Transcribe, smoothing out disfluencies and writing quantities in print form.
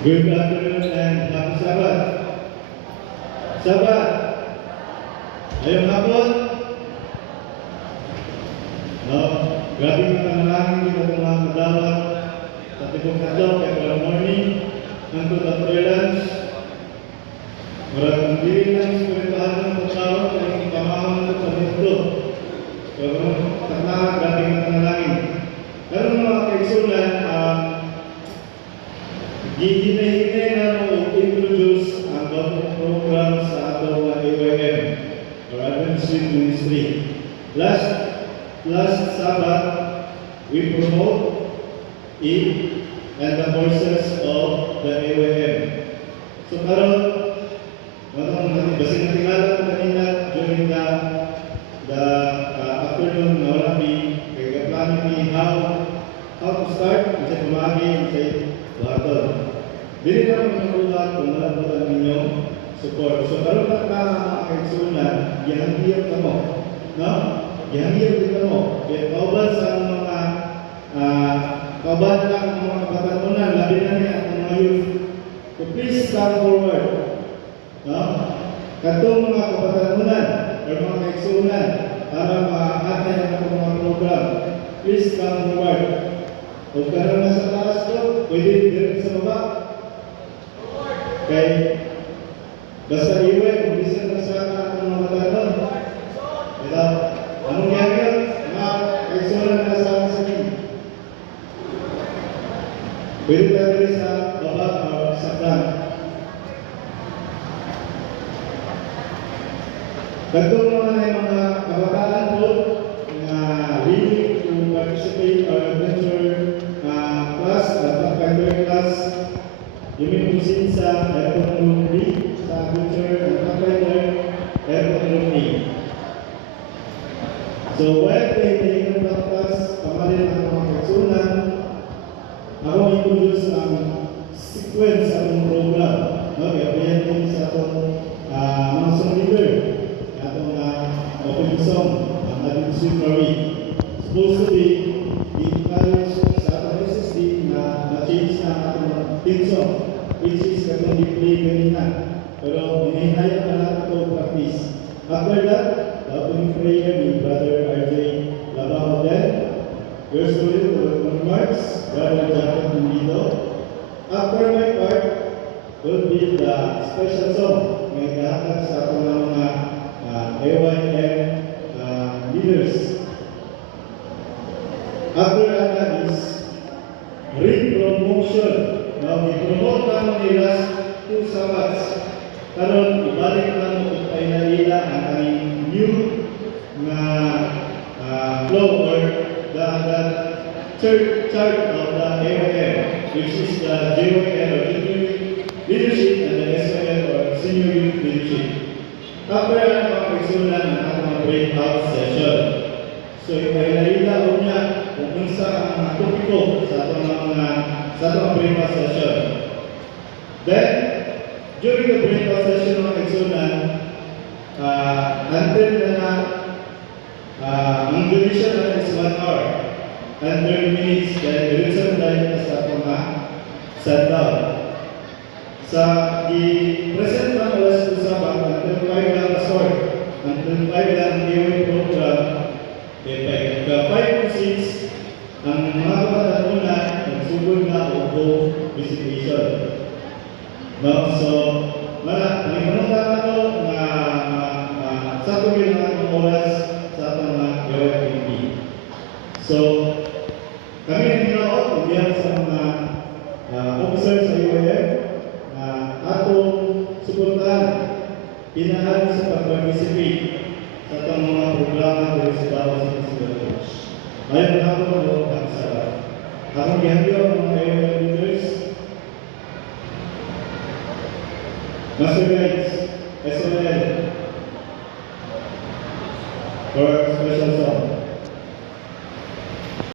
Good afternoon and happy Sabbath. Sabbath. Ngayong hapon, grabe na panalangin kita ng mga madawat sa tipong kadlaw kaya para morning unto the prayer lunch. Maraming dili lang spiritual ng pagkaon kaya pamahon na sa mundo. Pero takna, grabe na panalangin. Pero mga kaigsunan, gihinay-hinay na mo introduce ang government program sa atong AYM or Adventist Ministry. Last Sabbath, we promote it and the voices of the AYM. So karon, basing natingala ko kanina during the afternoon na wala kaya planning ni how to start, kasi tumagi, kasi bahatol. Dili na manulat kung wala ninyo support. So karon na mga kaigsunan, gihangiyot ka mo. No? Gihangiyot ka mo. Kaya kauban sa mga kauban na lang ang mga kabatanunan, labi na niya ang mga youth. So please come forward. No? Katong mga kabatanunan o mga kaigsunan para maatay ang mga program. Please come forward. Kung karoon na sa taas ko, pwede direct sa baba. Okay? Basta iwe, kung bisa na sa atong mga tanon. Ito, anong gagawin? Mga kaigsunan na sa akin. Pwede na rin sa baba o sa front. Katong mga kabataan po na willing to participate or adventure class, pathfinder class, yung sa airport room B, sa adventure and pathfinder airport room A. So while taking the class, kamalin ang mga kaigsunan, ako introduce ang sequence sa atong program. Kaya din sa atong mga song leader, atong opening song, ang ating Sweet. Supposed to be encourage sa atong SSD na na-change na atong theme song, which is katong di-play kanina. Pero hinihaya pa natin ito practice. After that, the opening prayer ni Brother RJ Labaho then, your student will remarks, Brother Jacob Tumido. After my part, will be the special song na igahatag sa atong mga AYM leaders. After that is re-promotion. Now, i-promote naman nila 2 Sabbats. Karon ibalik na mo kung ay nalila ang aming new na flow or the chart of the AYM, which is the JYL or Junior Leadership and the SYL or Senior Youth Leadership. After ang mga kaigsunan ang atong breakout session. So, ipailalila o niya kung unsa ang mga topiko sa atong breakout session. Then, during the breakout session mga kaigsunan, until na ang duration na is 1 hour and 30 minutes dahil duration dahil sa atong sundown. Sa i-present ng alas 2 Sabbath until 5 lang na short, until 5 lang ang given program, ka 5 to 6, ang mga kabatanunan nagsugod na o visitation. No? So, nalimunan nato na sa tugil ng atong oras sa atong mga AYM. So, kami ang ginaot, hindi sa mga officers sa AYM, atong suportahan, pinahan sa pag-participate sa itong mga programa dito sa Davao City College. Ngayon na ako ang sarap. Akong gihangyo ang mga AYM leaders, Master Guides, SOL, for